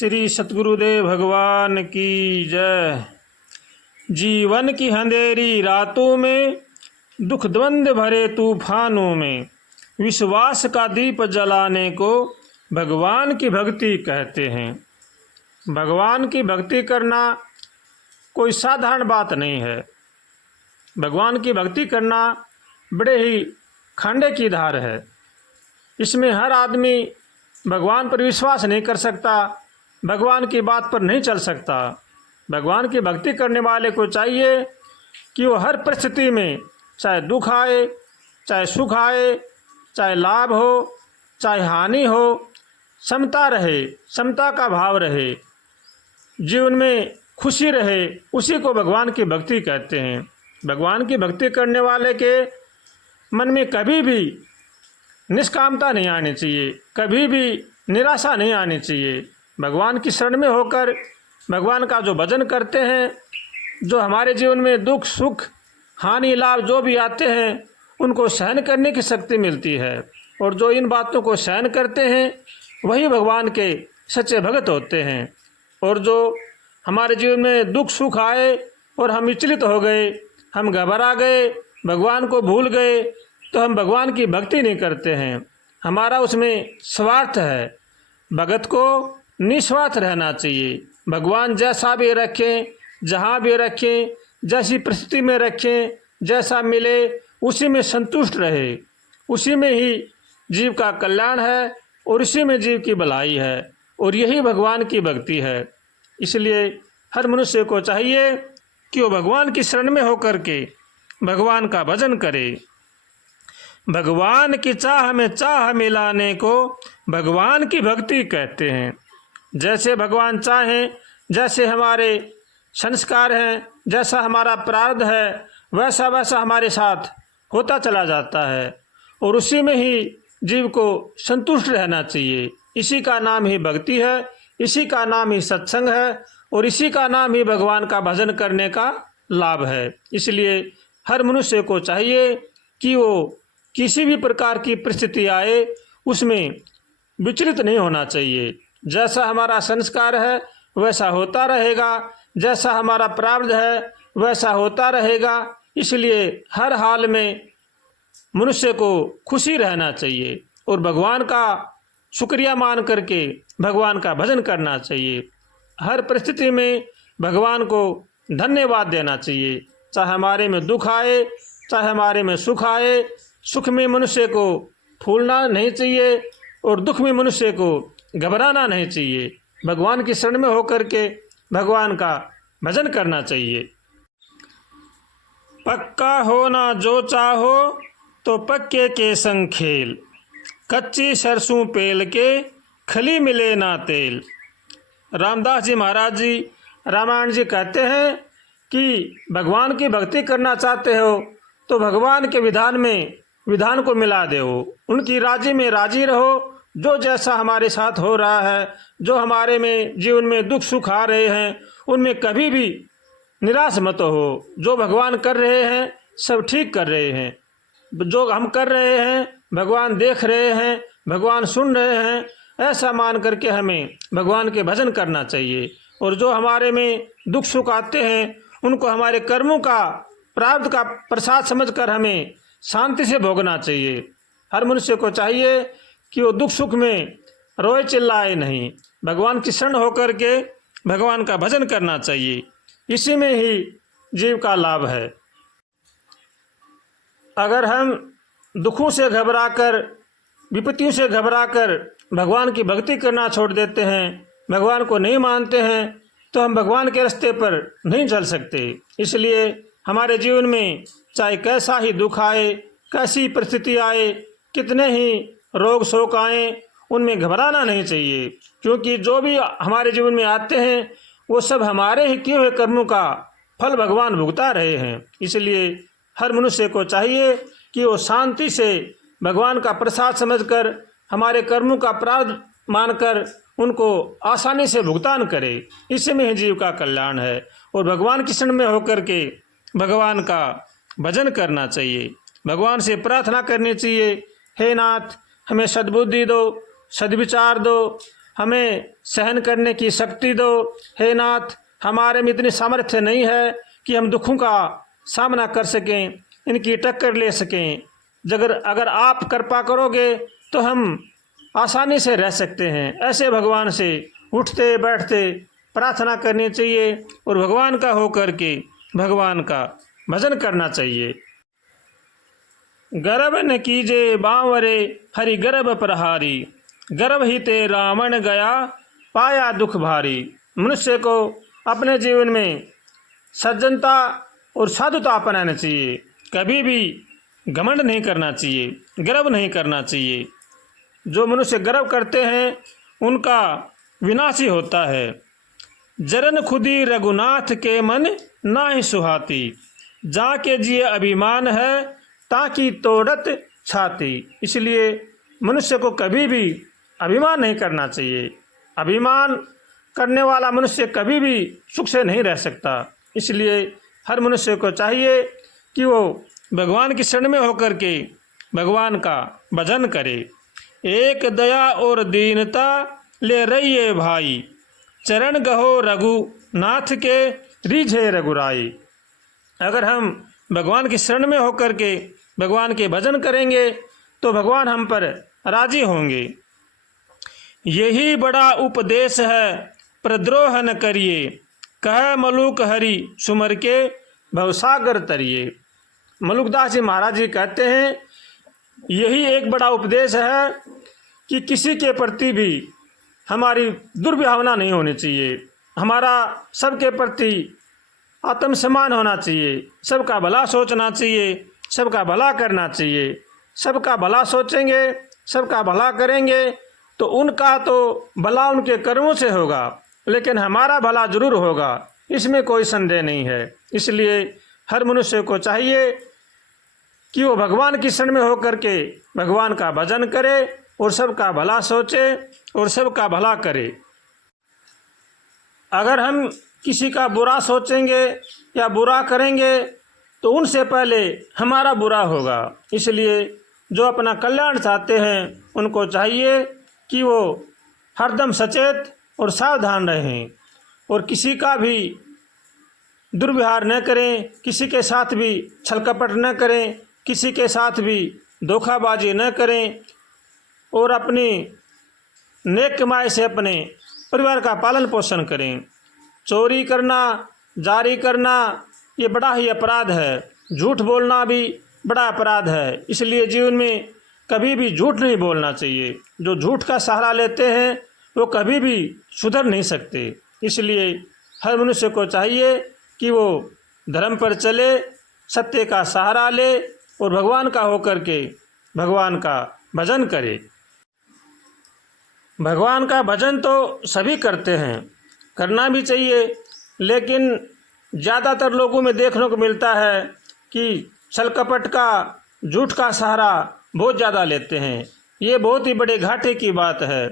श्री सतगुरुदेव भगवान की जय। जीवन की अंधेरी रातों में, दुख द्वंद्व भरे तूफानों में, विश्वास का दीप जलाने को भगवान की भक्ति कहते हैं। भगवान की भक्ति करना कोई साधारण बात नहीं है। भगवान की भक्ति करना बड़े ही खंडे की धार है। इसमें हर आदमी भगवान पर विश्वास नहीं कर सकता, भगवान की बात पर नहीं चल सकता। भगवान की भक्ति करने वाले को चाहिए कि वो हर परिस्थिति में, चाहे दुख आए, चाहे सुख आए, चाहे लाभ हो, चाहे हानि हो, समता रहे, समता का भाव रहे, जीवन में खुशी रहे, उसी को भगवान की भक्ति कहते हैं। भगवान की भक्ति करने वाले के मन में कभी भी निष्कामता नहीं आनी चाहिए, कभी भी निराशा नहीं आनी चाहिए। भगवान की शरण में होकर भगवान का जो भजन करते हैं, जो हमारे जीवन में दुख सुख हानि लाभ जो भी आते हैं उनको सहन करने की शक्ति मिलती है। और जो इन बातों को सहन करते हैं वही भगवान के सच्चे भक्त होते हैं। और जो हमारे जीवन में दुख सुख आए और हम विचलित हो गए, हम घबरा गए, भगवान को भूल गए, तो हम भगवान की भक्ति नहीं करते हैं। हमारा उसमें स्वार्थ है। भगत को निस्वार्थ रहना चाहिए। भगवान जैसा भी रखें, जहाँ भी रखें, जैसी परिस्थिति में रखें, जैसा मिले उसी में संतुष्ट रहे। उसी में ही जीव का कल्याण है और उसी में जीव की भलाई है, और यही भगवान की भक्ति है। इसलिए हर मनुष्य को चाहिए कि वो भगवान की शरण में होकर के भगवान का भजन करे। भगवान की चाह में चाह मिलाने को भगवान की भक्ति कहते हैं। जैसे भगवान चाहें, जैसे हमारे संस्कार हैं, जैसा हमारा प्रारब्ध है, वैसा वैसा हमारे साथ होता चला जाता है, और उसी में ही जीव को संतुष्ट रहना चाहिए। इसी का नाम ही भक्ति है, इसी का नाम ही सत्संग है, और इसी का नाम ही भगवान का भजन करने का लाभ है। इसलिए हर मनुष्य को चाहिए कि वो किसी भी प्रकार की परिस्थिति आए उसमें विचलित नहीं होना चाहिए। जैसा हमारा संस्कार है वैसा होता रहेगा, जैसा हमारा प्रारब्ध है वैसा होता रहेगा। इसलिए हर हाल में मनुष्य को खुशी रहना चाहिए और भगवान का शुक्रिया मान करके भगवान का भजन करना चाहिए। हर परिस्थिति में भगवान को धन्यवाद देना चाहिए। चाहे हमारे में दुख आए, चाहे हमारे में सुख आए, सुख में मनुष्य को फूलना नहीं चाहिए और दुख में मनुष्य को घबराना नहीं चाहिए। भगवान की शरण में होकर के भगवान का भजन करना चाहिए। पक्का होना जो चाहो तो पक्के के संग खेल, कच्ची सरसों पेल के खली मिले ना तेल। रामदास जी महाराज जी रामायण जी कहते हैं कि भगवान की भक्ति करना चाहते हो तो भगवान के विधान में विधान को मिला दो, उनकी राजी में राजी रहो। जो जैसा हमारे साथ हो रहा है, जो हमारे में जीवन में दुख सुख आ रहे हैं, उनमें कभी भी निराश मत हो। जो भगवान कर रहे हैं सब ठीक कर रहे हैं, जो हम कर रहे हैं भगवान देख रहे हैं, भगवान सुन रहे हैं, ऐसा मान करके हमें भगवान के भजन करना चाहिए। और जो हमारे में दुख सुख आते हैं उनको हमारे कर्मों का प्रारब्ध का प्रसाद समझकर हमें शांति से भोगना चाहिए। हर मनुष्य को चाहिए कि वो दुख सुख में रोए चिल्लाए नहीं, भगवान की शरण होकर के भगवान का भजन करना चाहिए। इसी में ही जीव का लाभ है। अगर हम दुखों से घबराकर, विपत्तियों से घबराकर भगवान की भक्ति करना छोड़ देते हैं, भगवान को नहीं मानते हैं, तो हम भगवान के रास्ते पर नहीं चल सकते। इसलिए हमारे जीवन में चाहे कैसा ही दुख आए, कैसी परिस्थिति आए, कितने ही रोग शोक आए, उनमें घबराना नहीं चाहिए। क्योंकि जो भी हमारे जीवन में आते हैं वो सब हमारे ही किए हुए कर्मों का फल भगवान भुगता रहे हैं। इसलिए हर मनुष्य को चाहिए कि वो शांति से भगवान का प्रसाद समझकर हमारे कर्मों का प्रारब्ध मानकर उनको आसानी से भुगतान करे। इसी में ही जीव का कल्याण है। और भगवान की शरण में होकर के भगवान का भजन करना चाहिए। भगवान से प्रार्थना करनी चाहिए, हे नाथ हमें सद्बुद्धि दो, सद्विचार दो, हमें सहन करने की शक्ति दो। हे नाथ, हमारे में इतनी सामर्थ्य नहीं है कि हम दुखों का सामना कर सकें, इनकी टक्कर ले सकें। अगर आप कृपा करोगे तो हम आसानी से रह सकते हैं। ऐसे भगवान से उठते बैठते प्रार्थना करनी चाहिए और भगवान का होकर के भगवान का भजन करना चाहिए। गर्भ न कीजे बांवरे हरि गर्भ प्रहारी, गर्भ ही ते रावण गया पाया दुख भारी। मनुष्य को अपने जीवन में सज्जनता और साधुता अपनाना चाहिए। कभी भी घमंड नहीं करना चाहिए, गर्व नहीं करना चाहिए। जो मनुष्य गर्व करते हैं उनका विनाश ही होता है। जरन खुदी रघुनाथ के मन नाहि सुहाती, जाके जिए अभिमान है ताकि तोड़त छाती। इसलिए मनुष्य को कभी भी अभिमान नहीं करना चाहिए। अभिमान करने वाला मनुष्य कभी भी सुख से नहीं रह सकता। इसलिए हर मनुष्य को चाहिए कि वो भगवान की शरण में होकर के भगवान का भजन करे। एक दया और दीनता ले रहिए भाई, चरण गहो रघुनाथ के रीझे रघुराई। अगर हम भगवान की शरण में होकर के भगवान के भजन करेंगे तो भगवान हम पर राजी होंगे। यही बड़ा उपदेश है प्रद्रोह न करिए, कह मलुक हरि सुमर के भवसागर तरिए। मलुकदास जी महाराज जी कहते हैं यही एक बड़ा उपदेश है कि किसी के प्रति भी हमारी दुर्भावना नहीं होनी चाहिए। हमारा सबके प्रति आत्मसम्मान होना चाहिए, सबका भला सोचना चाहिए, सबका भला करना चाहिए। सबका भला सोचेंगे, सबका भला करेंगे तो उनका तो भला उनके कर्मों से होगा, लेकिन हमारा भला जरूर होगा, इसमें कोई संदेह नहीं है। इसलिए हर मनुष्य को चाहिए कि वो भगवान की शरण में होकर के भगवान का भजन करे और सबका भला सोचे और सबका भला करे। अगर हम किसी का बुरा सोचेंगे या बुरा करेंगे तो उनसे पहले हमारा बुरा होगा। इसलिए जो अपना कल्याण चाहते हैं उनको चाहिए कि वो हरदम सचेत और सावधान रहें और किसी का भी दुर्व्यवहार न करें, किसी के साथ भी छल कपट न करें, किसी के साथ भी धोखाबाजी न करें और अपनी नेक कमाई से अपने परिवार का पालन पोषण करें। चोरी करना, जारी करना ये बड़ा ही अपराध है। झूठ बोलना भी बड़ा अपराध है। इसलिए जीवन में कभी भी झूठ नहीं बोलना चाहिए। जो झूठ का सहारा लेते हैं वो कभी भी सुधर नहीं सकते। इसलिए हर मनुष्य को चाहिए कि वो धर्म पर चले, सत्य का सहारा ले और भगवान का होकर के भगवान का भजन करे। भगवान का भजन तो सभी करते हैं, करना भी चाहिए, लेकिन ज़्यादातर लोगों में देखने को मिलता है कि छल कपट का, झूठ का सहारा बहुत ज़्यादा लेते हैं। ये बहुत ही बड़े घाटे की बात है।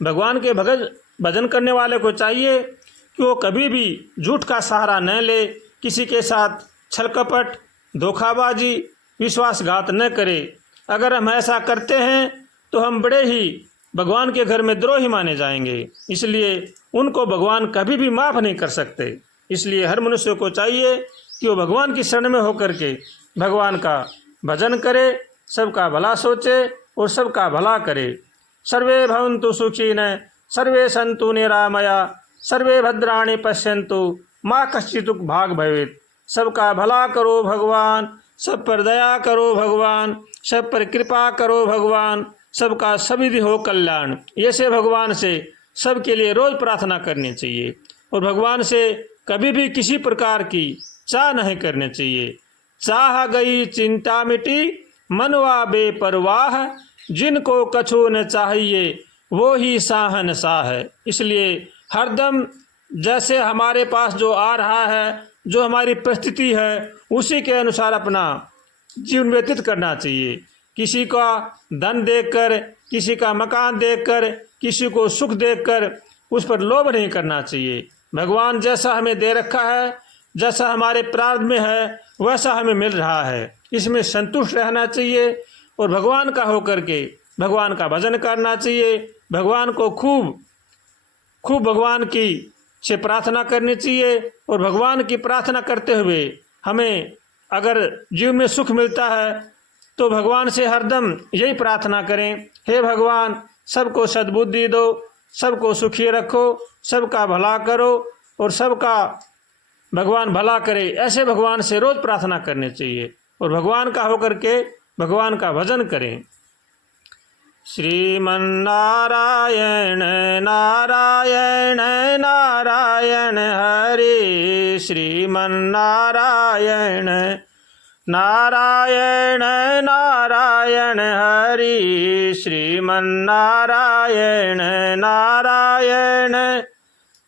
भगवान के भजन करने वाले को चाहिए कि वो कभी भी झूठ का सहारा न ले, किसी के साथ छल कपट, धोखाबाजी, विश्वासघात न करे। अगर हम ऐसा करते हैं तो हम बड़े ही भगवान के घर में द्रोही माने जाएंगे। इसलिए उनको भगवान कभी भी माफ़ नहीं कर सकते। इसलिए हर मनुष्य को चाहिए कि वो भगवान की शरण में होकर के भगवान का भजन करे, सबका भला सोचे और सबका भला करे। सर्वे भवन्तु सुखिनः, सर्वे सन्तु निरामया, सर्वे भद्राणि पश्यन्तु मा कश्चित् भाग भवेत्। सबका भला करो भगवान, सब पर दया करो भगवान, सब पर कृपा करो भगवान, सबका सभी हो कल्याण। ऐसे भगवान से सबके लिए रोज प्रार्थना करनी चाहिए और भगवान से कभी भी किसी प्रकार की चाह नहीं करनी चाहिए। चाह गई चिंता मिटी, मनवा बेपरवाह, जिनको कछु न चाहिए वो ही शाहनशाह है। इसलिए हरदम जैसे हमारे पास जो आ रहा है, जो हमारी परिस्थिति है, उसी के अनुसार अपना जीवन व्यतीत करना चाहिए। किसी का धन देखकर, किसी का मकान देखकर, किसी को सुख देखकर उस पर लोभ नहीं करना चाहिए। भगवान जैसा हमें दे रखा है, जैसा हमारे प्रारब्ध में है, वैसा हमें मिल रहा है, इसमें संतुष्ट रहना चाहिए और भगवान का होकर के भगवान का भजन करना चाहिए, भगवान को खूब भगवान की से प्रार्थना करनी चाहिए। और भगवान की प्रार्थना करते हुए हमें अगर जीवन में सुख मिलता है तो भगवान से हरदम यही प्रार्थना करें, हे भगवान सबको सद्बुद्धि दो, सबको सुखी रखो, सबका भला करो और सबका भगवान भला करे। ऐसे भगवान से रोज प्रार्थना करनी चाहिए और भगवान का होकर के भगवान का भजन करें। श्रीमन्नारायण नारायण नारायण हरे, श्रीमन्नारायण नारायण नारायण हरि, श्रीमन्नारायण नारायण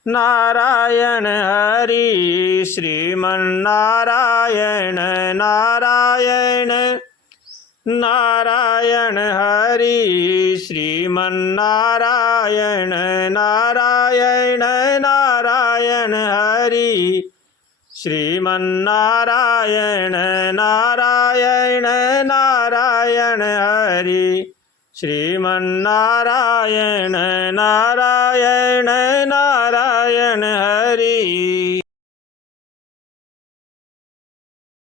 नारायण हरि, श्रीमन्नारायण नारायण नारायण हरि, श्रीमन्नारायण नारायण नारायण हरि, श्रीमन्नारायण नारायण नारायण हरि, श्रीमन्नारायण नारायण नारायण हरि।